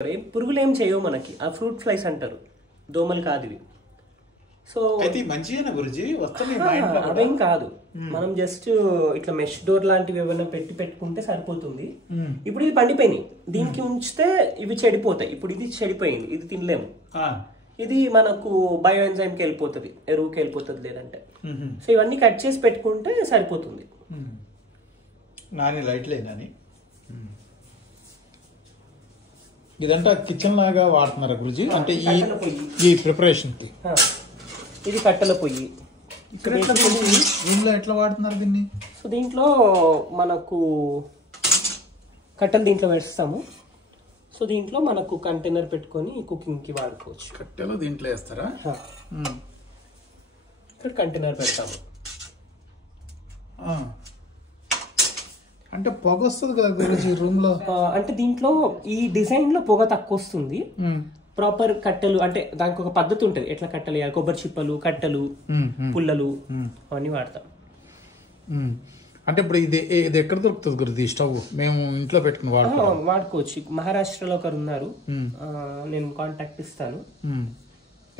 పురుగులు ఏం చేయవు మనకి, ఆ ఫ్రూట్ ఫ్లైస్ అంటారు, దోమలు కాదు ఇవి. సో అయితే మంచిగా గురుజీ వస్తున్నాయి, అవేం కాదు. మనం జస్ట్ ఇట్లా మెష్ డోర్ లాంటివి ఏమైనా పెట్టుకుంటే సరిపోతుంది. ఇప్పుడు ఇది పండిపోయినాయి, దీనికి ఉంచితే ఇవి చెడిపోతాయి. ఇప్పుడు ఇది చెడిపోయింది, ఇది తినలేము. ఇది మనకు బయో ఎంజైమ్కి వెళ్ళిపోతుంది, ఎరువుకి వెళ్ళిపోతుంది లేదంటే. సో ఇవన్నీ కట్ చేసి పెట్టుకుంటే సరిపోతుంది. నాని లైట్లే నాని. ఇదంతా కిచెన్ లాగా వాడుతున్నారా గురుజీ? అంటే ఈ ప్రిపరేషన్ కి ఇది కట్టెల పొయ్యి. రూమ్లో ఎట్లా వాడుతున్నారు దీన్ని? సో దీంట్లో మనకు కట్టెలు దీంట్లో వేస్తాము. సో దీంట్లో మనకు కంటైనర్ పెట్టుకొని కుకింగ్ కి వాడుకోవచ్చు. కట్టెలు దీంట్లో వేస్తారా? ఇక్కడ కంటైనర్ పెడతాము. అంటే పొగ వస్తుంది కదా గురుజీ రూమ్ లో? అంటే దీంట్లో ఈ డిజైన్ లో పొగ తక్కువ వస్తుంది. ప్రాపర్ కట్టెలు అంటే దానికి ఒక పద్ధతి ఉంటుంది, ఎట్లా కట్టెలు వేయాలి. కొబ్బరి చిప్పలు, కట్టెలు, పుల్లలు అవన్నీ వాడతాం. అంటే ఇప్పుడు ఇది ఎక్కడ దొరుకుతుంది గురుజీ స్టవ్? మేము ఇంట్లో పెట్టుకుని వాడుకోవచ్చు. మహారాష్ట్రలో ఒకరు ఉన్నారు, నేను కాంటాక్ట్ ఇస్తాను.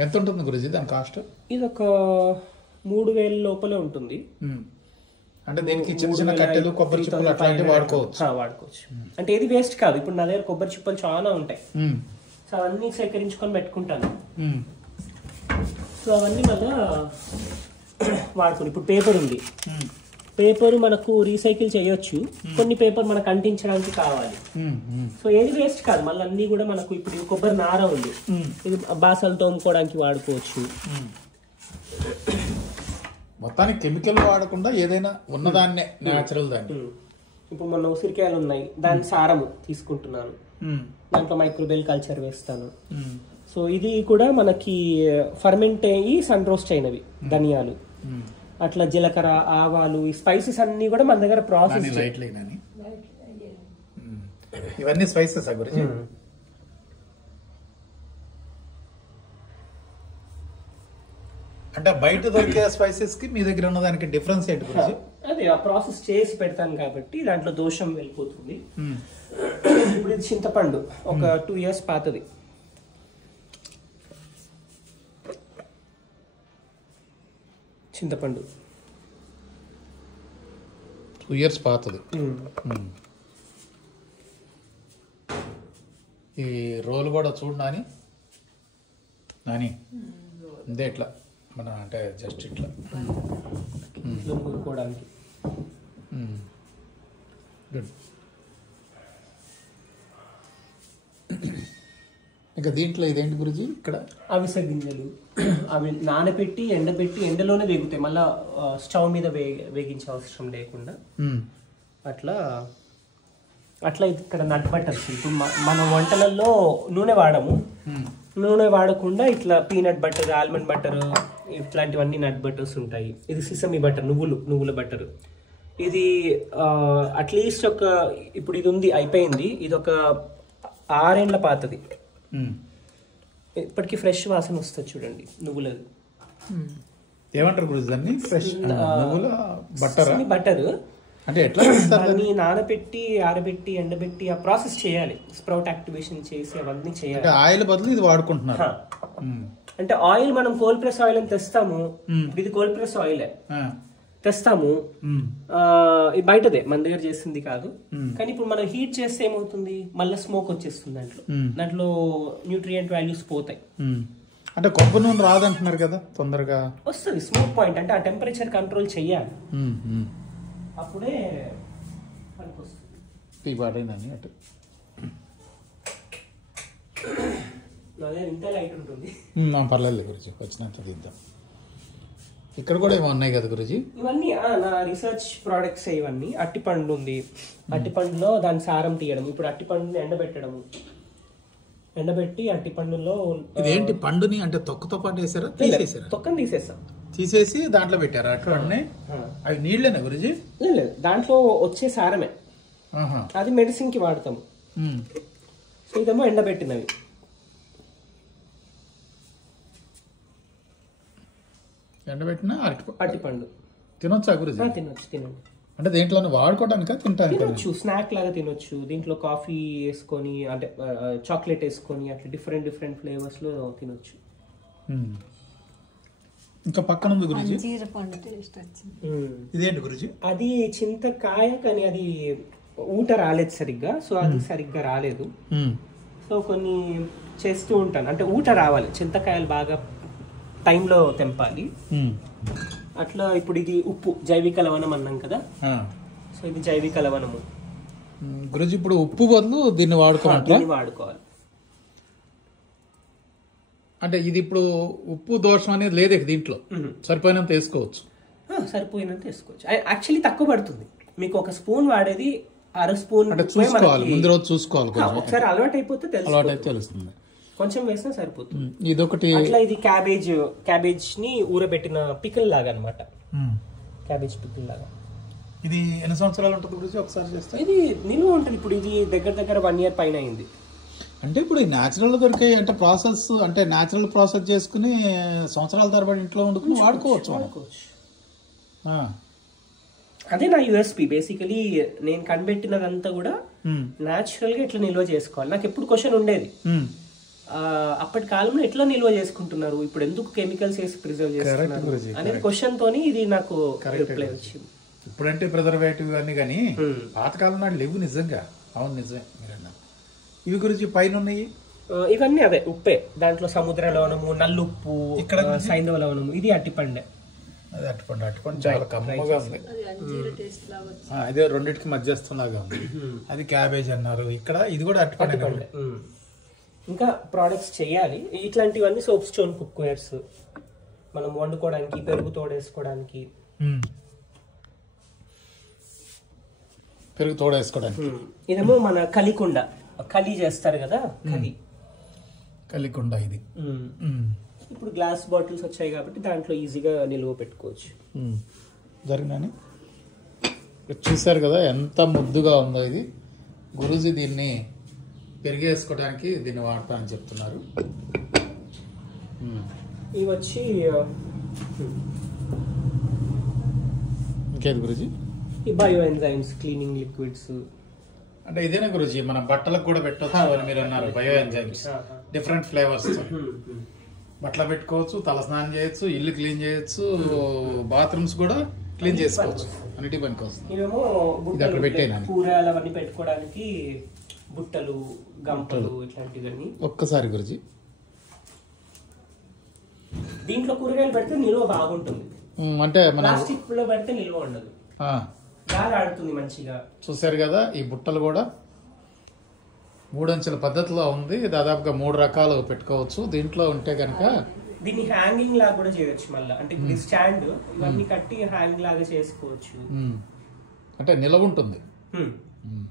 ఎంత ఉంటుంది గురుజీ దాని కాస్ట్? ఇది ఒక 3000 లోపలే ఉంటుంది. అంటే దీనికి చిన్న చిన్న కట్టెలు, కొబ్బరి చిప్పలు అట్లాంటివి వాడుకోవచ్చు. అంటే ఏది వేస్ట్ కాదు. ఇప్పుడు నా దగ్గర కొబ్బరి చిప్పలు చాలా ఉంటాయి, సో అవన్నీ సేకరించుకొని పెట్టుకుంటాను. సో అవన్నీ మళ్ళా వాడుకుని. ఇప్పుడు పేపర్ ఉంది, పేపర్ మనకు రీసైకిల్ చేయొచ్చు. కొన్ని పేపర్ మనకు అంటించడానికి కావాలి. సో ఏది వేస్ట్ కాదు. మళ్ళీ అన్ని కూడా మనకు ఇప్పుడు కొబ్బరి నార ఉంది, ఇది బాసలు తోముకోవడానికి వాడుకోవచ్చు. మొత్తానికి కెమికల్ వాడకుండా ఏదైనా ఉన్నదాన్నే నేచురల్ దాన్ని. ఇప్పుడు మొన్న ఉసిరికాయలు ఉన్నాయి, దాని సారము తీసుకుంటున్నాను, దాంట్లో మైక్రోబెల్ కల్చర్ వేస్తాను. సో ఇది కూడా మనకి ఫర్మెంట్ అయ్యి సన్ రోస్ట్ అయినవి ధనియాలు, అట్లా జీలకర్ర, ఆవాలు, ఈ స్పైసెస్ అన్ని కూడా మన దగ్గర ప్రాసెస్. ఇవన్నీ స్పైసెస్ గురించి. అంటే బయట దొరికే స్పైసెస్ కి మీ దగ్గర ఉన్న దానికి డిఫరెన్స్ ఏంటి గురించి? అదే ఆ ప్రాసెస్ చేసి పెడతాను కాబట్టి దాంట్లో దోషం వెళ్ళిపోతుంది. ఇప్పుడు ఇది చింతపండు, ఒక 2 years పాతది. చింతపండు 2 years పాతది. ఈ రోల్ కూడా చూడు నాని, నాని ఇదే ఇట్లా మన అంటే జస్ట్ ఇట్లా ఊరుకోవడానికి. గుడ్. ఇంకా దీంట్లో ఇదేంటి గురించి? ఇక్కడ అవిసె గింజలు, అవి నానబెట్టి ఎండబెట్టి ఎండలోనే వేగుతాయి, మళ్ళీ స్టవ్ మీద వేగించే అవసరం లేకుండా. అట్లా అట్లా ఇక్కడ నట్ బటర్స్. ఇప్పుడు మన వంటలలో నూనె వాడము, నూనె వాడకుండా ఇట్లా పీనట్ బటర్, ఆల్మండ్ బటర్, ఇట్లాంటివన్నీ నట్ బటర్స్ ఉంటాయి. ఇది సిసమి బటర్, నువ్వుల బటర్. ఇది అట్లీస్ట్ ఒక ఇప్పుడు ఇది ఉంది, అయిపోయింది. ఇది ఒక 6 ఏళ్ల పాతది. ఇప్పటికీ ఫ్రెష్ వాసన వస్తుంది చూడండి నువ్వులది. ఏమంటారు గురించి దాన్ని? ఫ్రెష్ నువ్వుల బటర్. బటర్ అంటే ఎట్లా దాన్ని నానబెట్టి, ఆరబెట్టి, ఎండబెట్టి ఆ ప్రాసెస్ చేయాలి. స్ప్రౌట్ యాక్టివేషన్ చేసి అవన్నీ చేయాలి. ఆయిల్ బదులు ఇది వాడుకుంటున్నారు. అంటే ఆయిల్ మనం కోల్డ్ ప్రెస్ ఆయిల్ అని తెస్తాము. ఇది కోల్డ్ ప్రెస్ ఆయిలే తెస్తాము, ఇది బయటదే, మన దగ్గర చేసింది కాదు. కానీ ఇప్పుడు మనం హీట్ చేస్తే ఏమవుతుంది, మళ్ళీ స్మోక్ వచ్చేస్తుంది దాంట్లో న్యూట్రియంట్ వాల్యూస్ పోతాయి. అంటే కొబ్బరి నూనె రాదంటున్నారు కదా, తొందరగా వస్తుంది స్మోక్ పాయింట్. అంటే ఆ టెంపరేచర్ కంట్రోల్ చెయ్యాలి, అప్పుడే పనికొస్తుంది. అటు ఇంత లైట్ ఉంటుంది. పర్లేదు గురించి, వచ్చినంత తీద్దాం. ఇక్కడ కూడా ఏమో ఉన్నాయి కదా గురుజీ? ఇవన్నీ నా రీసెర్చ్ ప్రోడక్ట్స్. ఇవన్నీ అట్టిపండు ఉంది, అట్టిపండులో దాని సారం తీయడం. ఇప్పుడు అట్టిపండుని ఎండబెట్టడము, ఎండబెట్టి అట్టిపండులో ఇదేంటి పండుని అంటే తొక్కతో పాటు వేసారా? తీసేసారా? తొక్కని తీసేస్తాం, తీసేసి దాంట్లో పెట్టారా అట్టిపండుని? అవి నీళ్ళేనా గురుజీ? లేదు, దాంట్లో వచ్చే సారమే, అది మెడిసిన్ కి వాడతాము. సో ఇదేమో ఎండబెట్టినవి. ఎండబెట్టిన అరటిపండు అరటిపండు తినొచ్చా గురించి? తినొచ్చు, తినండి. అంటే దేంట్లో వాడుకోవడానికా తింటానికి? తినొచ్చు, స్నాక్ లాగా తినొచ్చు. దీంట్లో కాఫీ వేసుకొని అంటే చాక్లెట్ వేసుకొని అట్లా డిఫరెంట్ డిఫరెంట్ ఫ్లేవర్స్ లో తినొచ్చు. ఇంకా పక్కన ఉంది గురుజీ, ఇదేంటి గురుజీ? అది చింతకాయ, కానీ అది ఊట రాలేదు సరిగ్గా, సో అది సరిగ్గా రాలేదు. సో కొన్ని చేస్తూ ఉంటాను, అంటే ఊట రావాలి, చింతకాయలు బాగా టైంలో తెంపాలి అట్లా. ఇప్పుడు ఇది ఉప్పు, జైవిక లవణం అన్నాం కదా, సో ఇది జైవిక లవణము గురుజీ. ఇప్పుడు ఉప్పు బదులు దీన్ని వాడుకోవాలి. అంటే ఇది ఇప్పుడు ఉప్పు దోషం అనేది లేదు దీంట్లో, సరిపోయినంత వేసుకోవచ్చు. సరిపోయినంత వేసుకోవచ్చు. యాక్చువల్లీ తక్కువ పడుతుంది మీకు, ఒక స్పూన్ వాడేది 1/2 స్పూన్. అంటే చూసుకోవాలి, ముందు రోజు చూసుకోవాలి, ఒకసారి అలవాటు అయిపోతే తెలుస్తుంది, కొంచెం వేసినా సరిపోతుంది. ఇదొకటి. అట్లా ఇది క్యాబేజ్ ని ఊరబెట్టిన పికిల్ లాగా అన్నమాట, క్యాబేజ్ పికిల్ లాగా. ఇది ఎన్ని సంవత్సరాలు ఉంటుంది గురించి ఒకసారి చేస్తే? ఇది నిలువ ఉంటుంది. ఇప్పుడు ఇది దగ్గర 1 year పైన అయింది. అంటే ఇప్పుడు న్యాచురల్ దొరికాయి అంటే ప్రాసెస్, అంటే న్యాచురల్ ప్రాసెస్ చేసుకుని సంవత్సరాల తరబడి ఇంట్లో వండుకుని వాడుకోవచ్చు. అదే నా యూఎస్పీ. బేసికలీ నేను కనిపెట్టినదంతా కూడా న్యాచురల్ గా ఎట్లా నిల్వ చేసుకోవాలి. నాకు ఎప్పుడు క్వశ్చన్ ఉండేది, అప్పటి కాలంలో ఎట్లా నిల్వ చేసుకుంటున్నారు, ఇప్పుడు ఎందుకు కెమికల్స్ వేసి ప్రిజర్వ్ చేస్తున్నారు అనేది క్వశ్చన్ తోని ఇది నాకు రిప్లై వచ్చింది. ఇప్పుడంటే ప్రిజర్వేటివ్ అన్ని కానీ పాతకాలం నాడు లేవు నిజంగా. అవును నిజమే మీరు అన్నారు. ఇవి గురించి పైన ఉన్నాయి ఇవన్నీ అదే ఉప్పే, దాంట్లో సముద్ర లవణము, నల్లుప్పు, ఇక్కడ సైంధవ లవణము. ఇది అట్టిపండే. అది అట్టిపండు చాలా కమ్మగా ఉంది. అదే రెండింటికి మధ్యస్థంలాగా ఉంది. అది క్యాబేజ్ అన్నారు, ఇక్కడ ఇది కూడా అట్టిపండే. ఇంకా ప్రోడక్ట్స్ చేయాలి ఇట్లాంటివన్నీ. సోప్ స్టోన్ కుక్వేర్స్ మనం వండుకోవడానికి, పెరుగు తోడేసుకోవడానికి. పెరుగు తోడేసుకోవడానికి ఇదేమో మన కలికుండ, కలి చేస్తారు కదా, కలికుండ ఇది. ఇప్పుడు గ్లాస్ బాటిల్స్ వచ్చాయి కాబట్టి దాంట్లో ఈజీగా నిల్వ పెట్టుకోవచ్చు. జరిగినాని చూసారు కదా ఎంత ముద్దుగా ఉందో ఇది. గురూజీ దీన్ని పెరిగేసుకోవడానికి దీన్ని వాడతానని చెప్తున్నారు. ఇవి వచ్చి ఇంకేది గురూజీ? ఈ బయో ఎంజైమ్స్, క్లీనింగ్ లిక్విడ్స్. అంటే ఇదేనా గురూజీ మన బట్టలకు కూడా పెట్టవచ్చు అని మీరు అన్నారు. బయో ఎంజైమ్స్ డిఫరెంట్ ఫ్లేవర్స్, బట్టలు పెట్టుకోవచ్చు, తల స్నానం చేయొచ్చు, ఇల్లు క్లీన్ చేయొచ్చు, బాత్రూమ్స్ కూడా క్లీన్ చేసుకోవచ్చు, అన్నిటి పనికి వస్తుంది. ఇవేమో కూరలు అవన్నీ పెట్టుకోవడానికి బుట్టలు, గంపలు ఇట్లాంటివన్నీ. ఒక్కసారి గురూజీ దీంట్లో కూరగాయలు పెడితే నిల్వ బాగుంటుంది. అంటే మన ప్లాస్టిక్ లో పెడితే నిల్వ ఉండదు, గాలి ఆడుతుంది మంచిగా. చూసారు కదా ఈ బుట్టలు కూడా 3 అంచెల పద్ధతిలో ఉంది. దాదాపుగా 3 రకాలు పెట్టుకోవచ్చు దీంట్లో ఉంటే కనుక. దీన్ని హ్యాంగింగ్ లాగా కూడా చేయొచ్చు మళ్ళీ, అంటే స్టాండ్ ఇవన్నీ కట్టి హ్యాంగ్ లాగా చేసుకోవచ్చు, అంటే నిలవ ఉంటుంది.